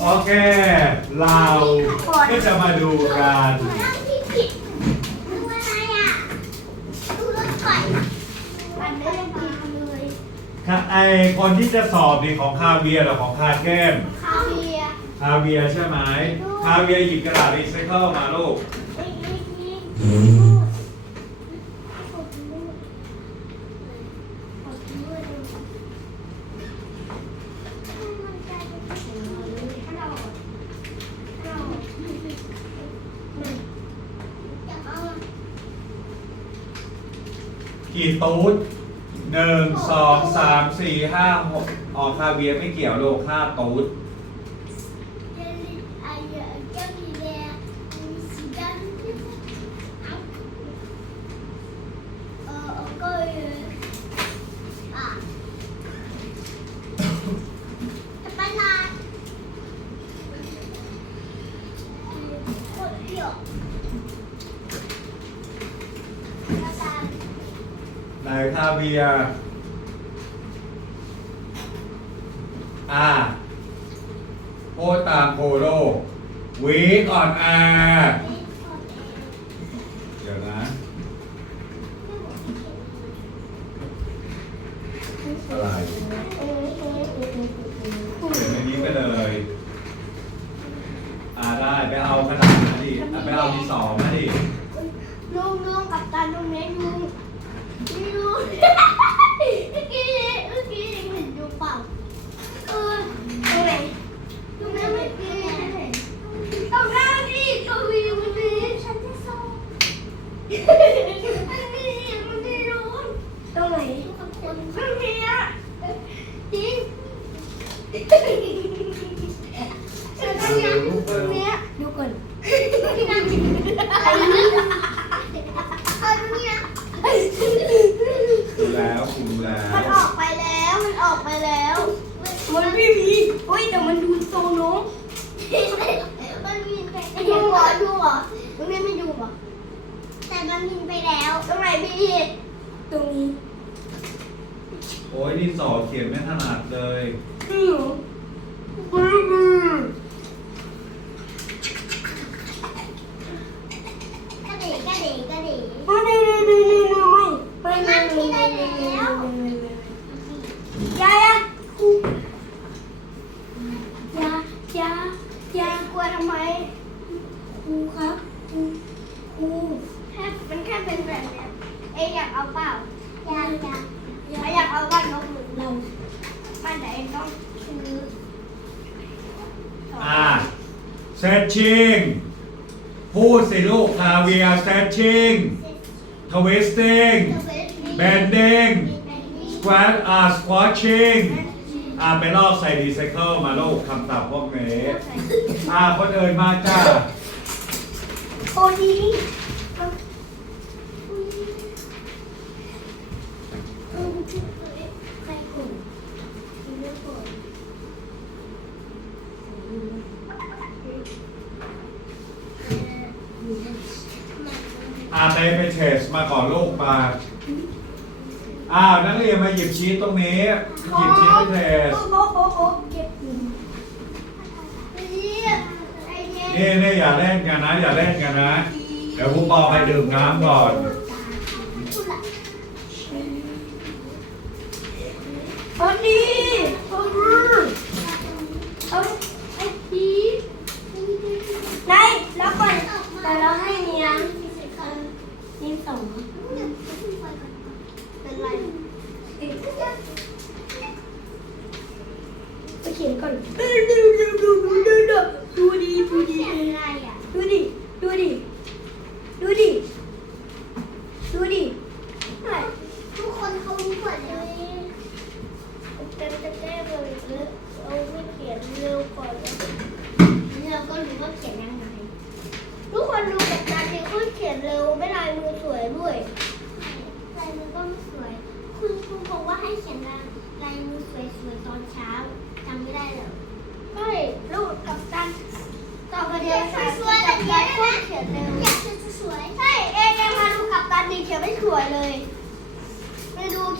โอเค เราก็จะมาดูกันไอคนที่จะสอบดีของคาเวียหรือของคาเกมคาเวียคาเวียใช่ไหมคาเวียหยิบกระดาษรีไซเคิลมาลูก ตูดหนึ่งสองสามสี่ห้าหกออกคาเวียไม่เกี่ยวโลกห้าตูด the uh, เนี้ยดูก่อน ยายาคูยายายากลัวไมครูครับครูคแค่มันแค่เป็นแบบเนี้ยเออยากเอาเปล่ายาาอยอยากเอาบ้านนหรือเราบ้านไหนต้องซื้ออ่าเซตชิงพูดสิลูกคาเวียเซตชิงทวิสติ้งแบนดิ้ง แควอาสควอชิงอาไปลอกใส่รีไซเคิลมาโลกคำตับพวกนี้อาคนเอ่ยมาจ้าโอทีอาไปไปเทสมาก่อนโลกมา้าวนักเรียนมาหยิบชีสตรงนี้ หยิบชีสพิเศษอ้เน่นี่นี่อย่าเล่นกันนะ อย่าเล่นกันนะ เดี๋ยวผู้ปอไปดื่มน้ำก่อน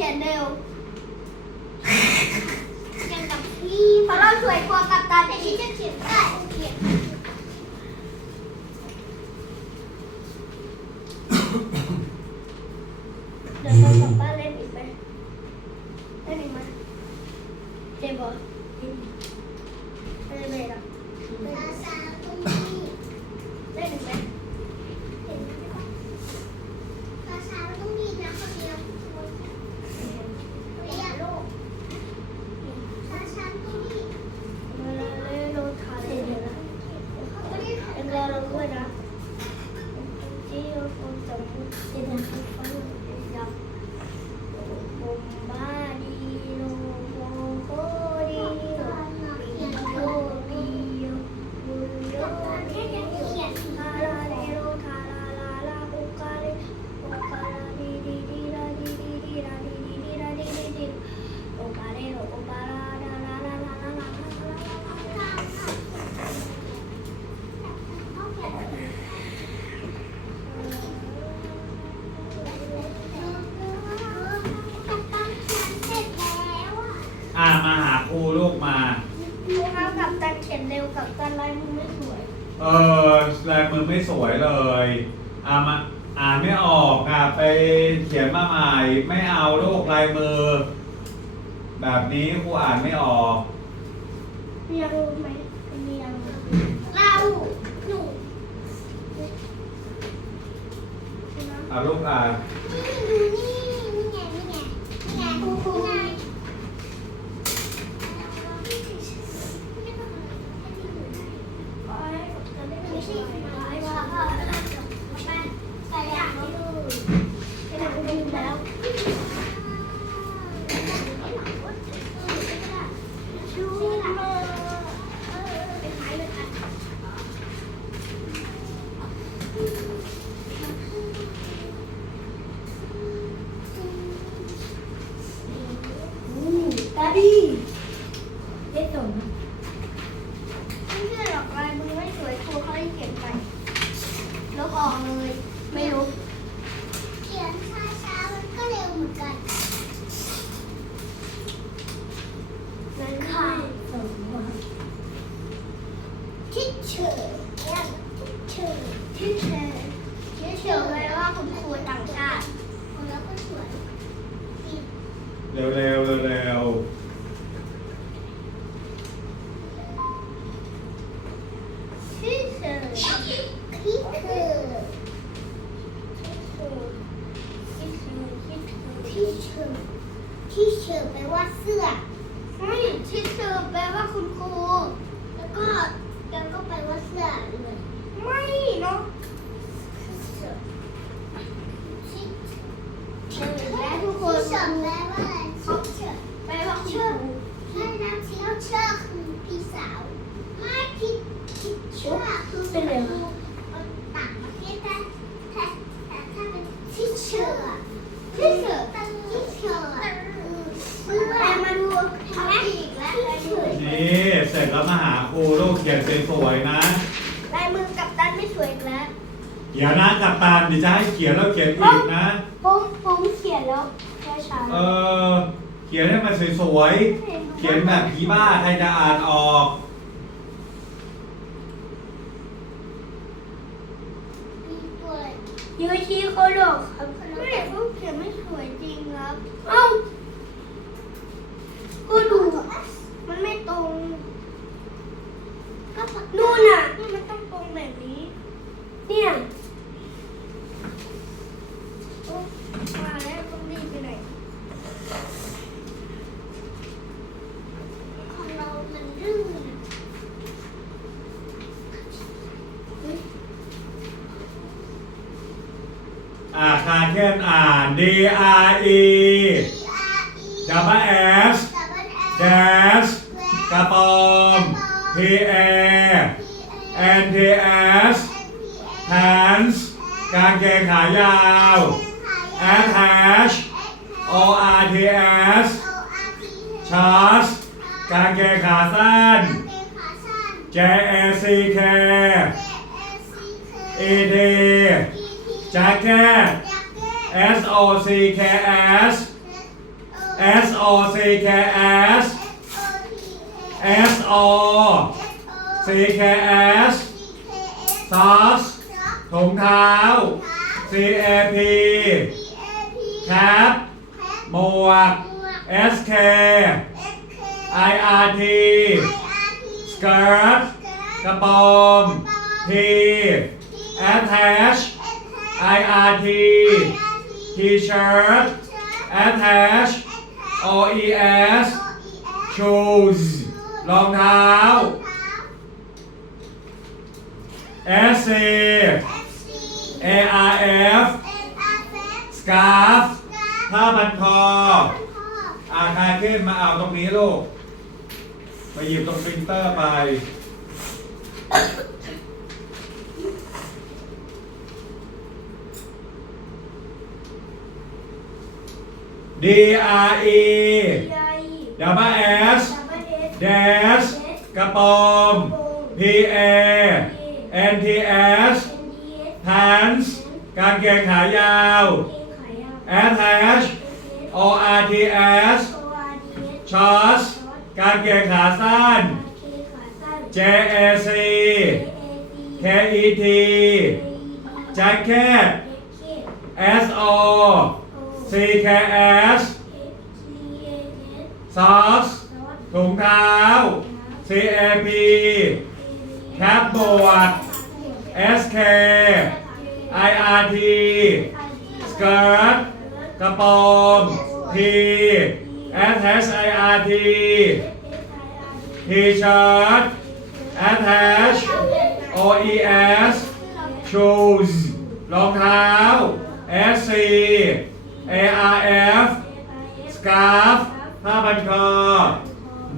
甜的哟 กับตันลายมือไม่สวยเออลายมือไม่สวยเลยอ่ามาอ่านไม่ออกอะไปเขียนมาใหม่ไม่เอาลูกลายมือ แบบนี้ครูอ่านไม่ออกเรียงรู้ไหมเรียงเราหนูอ่าลูกอ่านนี่ Thank you. และทุกคนที่สองแปลว่าอะไรชิเชอร์แปลว่าคุณคเชื่อรูใช่นะชิเชอร์คือพี่สาว ไม่พี่พี่เชื่อคือครูต่างประเทศแต่แต่แต่ถ้าเป็นทิเชอร์ทิเชอร์ทิเชอร์คืออะไรมาดูทำอีกแล้วทิเชอร์นี่เสร็จแล้วมาหาครูลูกเขียนสวยๆนะลายมือกับตันไม่สวยอีกแล้วเดี๋ยวนะกับตาลเดี๋ยวจะให้เขียนแล้วเขียนอีกนะ ผมผมเขียนแล้วช้า เออเขียนให้มันสวยๆ เขียนแบบผีบ้าใครจะอ่านออกมีตัวอะไรๆยูชีโคโดครับไม่เห็นรูปเขียนไม่สวยจริงครับเอ้าก็ดู มันไม่ตรง ก็ปักนู่นน่ะนี่มันต้องตรงแบบนี้ เนี่ยโอ๊ะมาแล้วต้องรีบไปไหน ของเรามันดื้อนะ อ่า คาเคนอ่าน D R E D R E double S dash กระปอม P A N T S pants กางเกงขายาว At hash O R T S shorts กางเกงขาสั้น J A C K E T jacket S O C K S S O C K S S O C K S ซอสถุงเท้า C A P แคปหมวก S K I R T สเกิร์ตกระโปรง T attach I R T T-shirt attach O E S shoes รองเท้า S C A R F scarf ผ้าพันคออาคาขึ้นมาเอาตรงนี้ลูก ไปหยิบตรงปรินเตอร์ไป D R E double S dash กระปรง P A N T S pants กางเกงขายาว attach O R T S shorts กางเกงขาสั้น J A C K E T jacket S O C K S socks ถุงเท้า C A P แคปบวก S K I R T สเกิร์ตกระโปรง T S H I R T T-shirt attach O E S shoes รองเท้า S C A R F scarf ผ้าพันคอ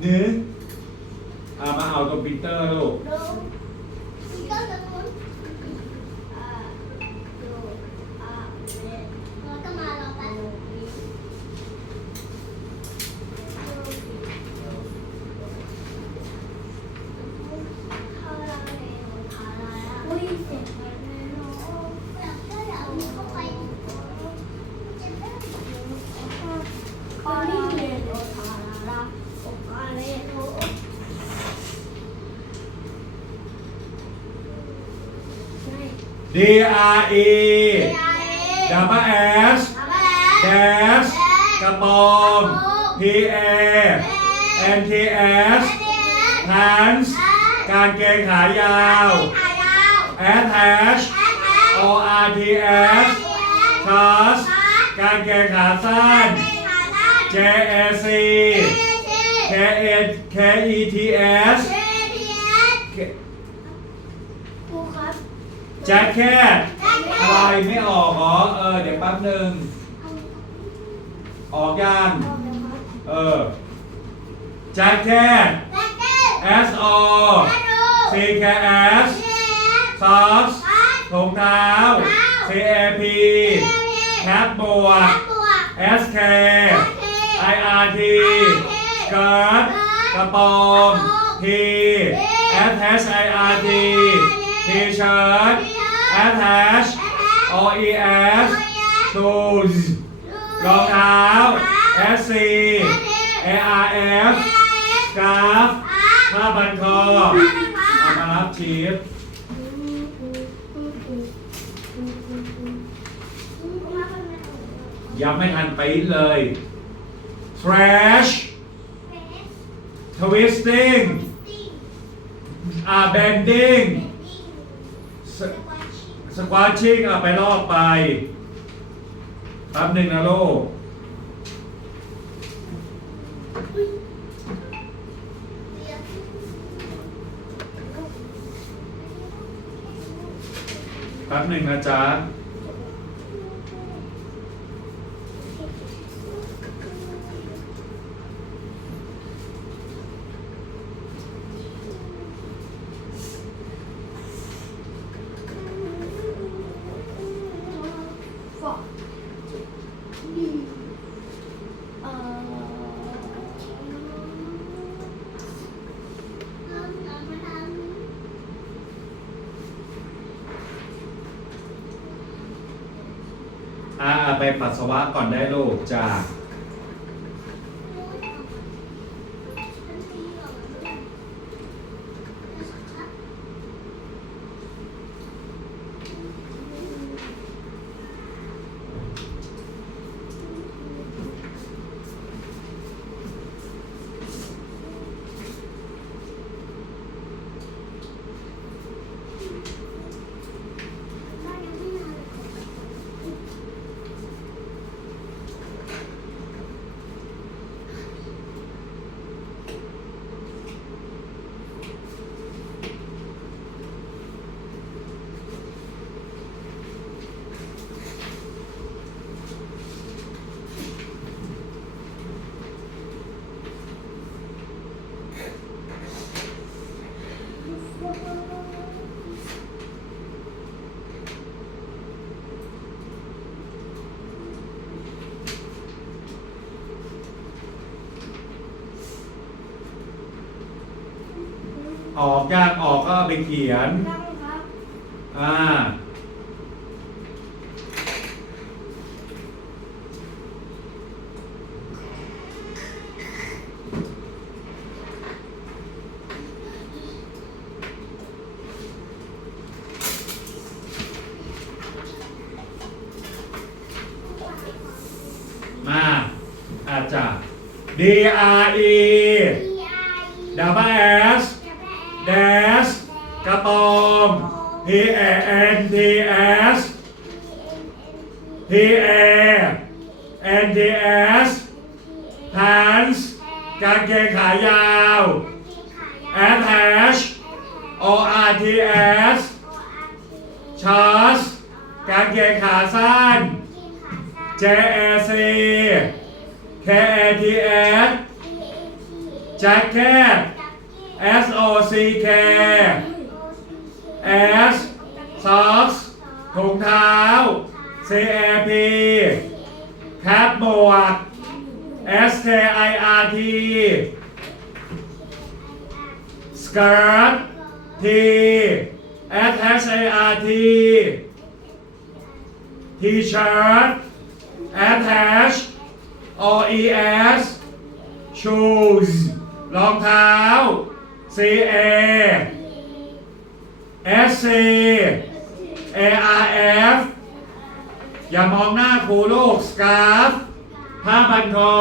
เนื้อมาเอาตัวปรินเตอร์ลูกยเสียง คอนี่เรียนโอทาราลาโอคาเลโอ D R E double S dash กระโปรง P A N T S pants กางเกงขายาว attach O R T S shorts กางเกงขาสั้น J A C K A K E T S ครูครับ jacket อะไรไม่ออกเหรอเออเดี๋ยวแป๊บหนึ่งออกยังเออ jacket S O C K S socks ถุงเท้า C A P แคปบวก S K I R T สเกิร์ตกระโปรง T S H I R T T-shirt attach O E S shoes รองเท้า S C A R F scarf ผ้าพันคอเอามารับชีฟยังไม่ทันไปดเลย trash twisting อ่า bending สควอชิ่งเอาไปลอกไปแป๊บหนึ่งนะลูกแป๊บหนึ่งนะจ๊ะ อ่าไปปัสสาวะก่อนได้ลูกจ้า ออกยากออกก็เอาไปเขียน นั่งครับ อ่า มาอาจจะ D R E J A C K A T S jacket S O C K S socks ถุงเท้า C A P แคปหมวก S K I R T skirt T S H A R T T-shirt attach O E S shoes รองเท้า C A S C A R F อย่ามองหน้าครูลูก scarf ผ้าพันคอ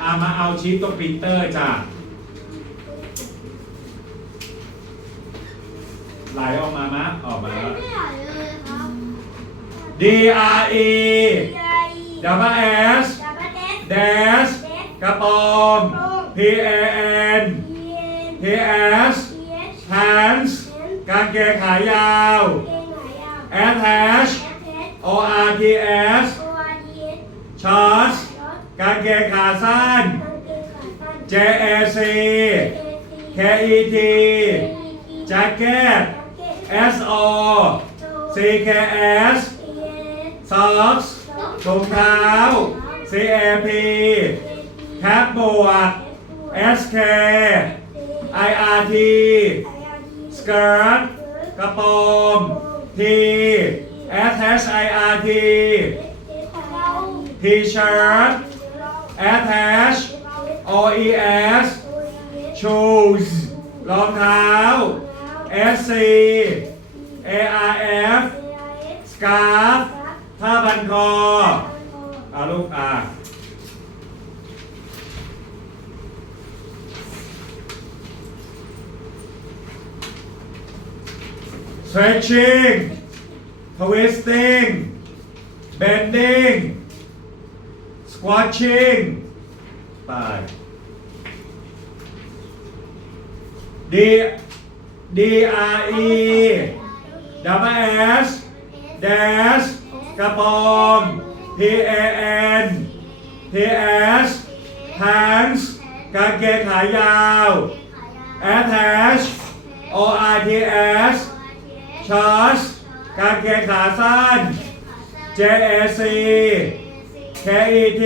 อามาเอาชีตตรงปรินเตอร์จ้ะไหลออกมามะออกมาแล้ว D R E ใหญ่ double S ดับเบิลเอส dash กระปอม P A N เอ็น P S เอส pants กางเกงขายาวเอ็นหายาว attach เอส O R T S โออาร์ดีเอส shorts ช็อตกางเกงขาสั้นกางเกงขาสั้น J A C เอ K E T ซี jacket S O C K S เอส socks ถุงเท้า C A P แคปบวก S K I R T skirt กระโปรง T S H I R T T-shirt attach O E S shoes รองเท้า S C A R F scarf ผ้าพันคอเอาลูกอ่า stretching twisting bending squatching ไป D D R E double S dash กระปอม P A N T S pants กางเกงขายาว attach O R T S shorts กางเกงขาสั้น J A C K E T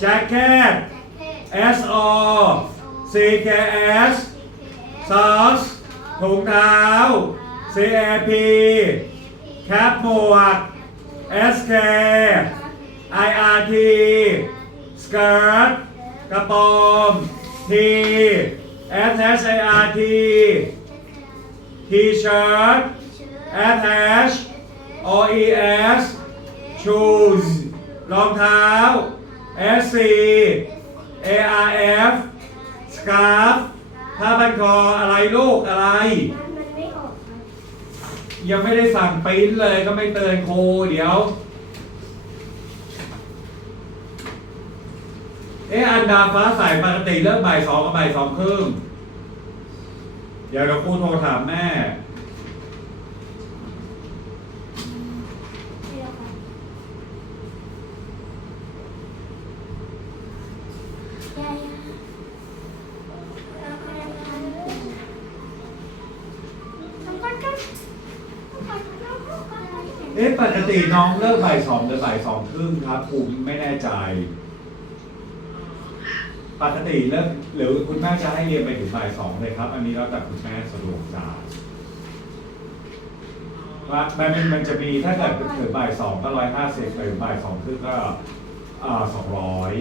jacket S O C K S socks ถุงเท้า C A P แคปหมวก S K I R T skirt กระโปรง T S H I R T T-shirt attach O E S shoes รองเท้า S C A R F scarf ผ้าพันคออะไรลูกอะไร มันไม่ออกครับ ยังไม่ได้สั่งปริ้นเลยก็ไม่เตือนครูเดี๋ยว เอออันดาฟ้าใสปกติเริ่มบ่ายสองกับบ่ายสองครึ่งเดี๋ยวเราครูโทรถามแม่ เดียวครับยายา เอ๊ะปกติน้อง เลิกบ่ายสองหรือบ่ายสองครึ่งครับผมไม่แน่ใจ ปกติเลิกหรือคุณแม่จะให้เรียนไปถึงบ่ายสองเลยครับ อันนี้แล้วแต่คุณแม่สะดวกจ่ายว่ามันมันมันจะมีถ้าเกิดถึงบ่ายสองก็ร้อยห้าสิบไปถึงบ่ายสองครึ่งก็อ่าสองร้อย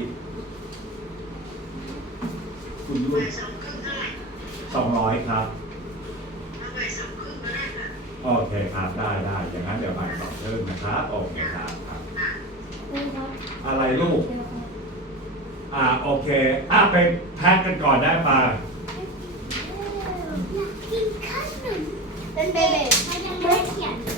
คุณยุ่นสองร้อยครับ โอเคครับได้ได้อย่างนั้นเดี๋ยวบ่ายสองครึ่งนะครับโอเคครับครับนี่ครับอะไรลูกเดี๋ยวครับอ่าโอเคอะไปแพ็กกันก่อนได้ปะอยากกินขนมเป็นเบเบ้